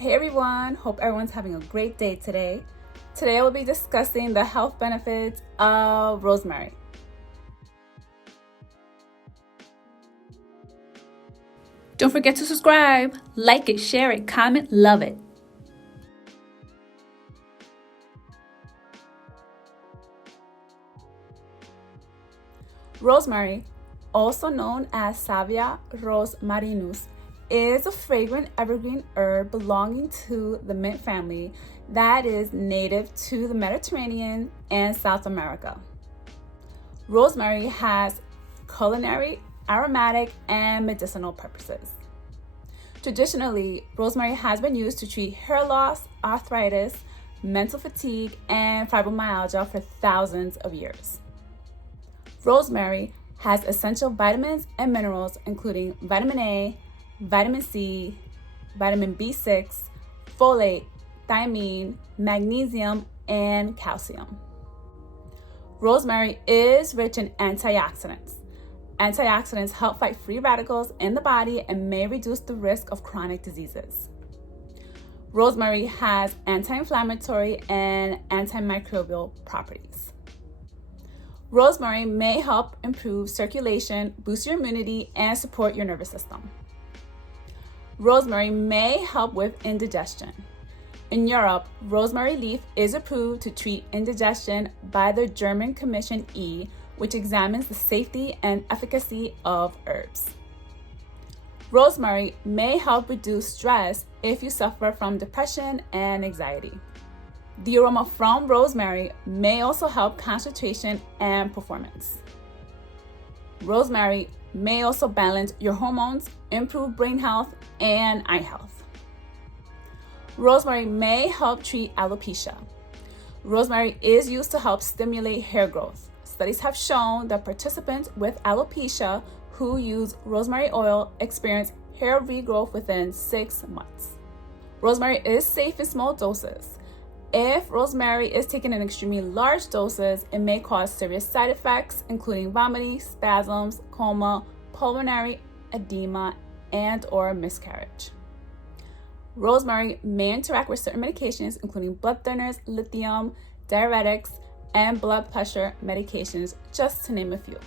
Hey everyone, hope everyone's having a great day today. Today I will be discussing the health benefits of rosemary. Don't forget to subscribe, like it, share it, comment, love it. Rosemary, also known as Salvia rosmarinus, is a fragrant evergreen herb belonging to the mint family that is native to the Mediterranean and South America. Rosemary has culinary, aromatic, and medicinal purposes. Traditionally, rosemary has been used to treat hair loss, arthritis, mental fatigue, and fibromyalgia for thousands of years. Rosemary has essential vitamins and minerals including vitamin A, vitamin C, vitamin B6, folate, thiamine, magnesium, and calcium. Rosemary is rich in antioxidants. Antioxidants help fight free radicals in the body and may reduce the risk of chronic diseases. Rosemary has anti-inflammatory and antimicrobial properties. Rosemary may help improve circulation, boost your immunity, and support your nervous system. Rosemary may help with indigestion. In Europe, rosemary leaf is approved to treat indigestion by the German Commission E, which examines the safety and efficacy of herbs. Rosemary may help reduce stress if you suffer from depression and anxiety. The aroma from rosemary may also help concentration and performance. Rosemary may also balance your hormones, improve brain health, and eye health. Rosemary may help treat alopecia. Rosemary is used to help stimulate hair growth. Studies have shown that participants with alopecia who use rosemary oil experience hair regrowth within 6 months. Rosemary is safe in small doses. If rosemary is taken in extremely large doses, it may cause serious side effects, including vomiting, spasms, coma, pulmonary edema, and/or miscarriage. Rosemary may interact with certain medications, including blood thinners, lithium, diuretics, and blood pressure medications, just to name a few.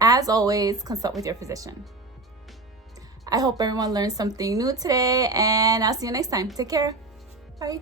As always, consult with your physician. I hope everyone learned something new today, and I'll see you next time. Take care. Bye.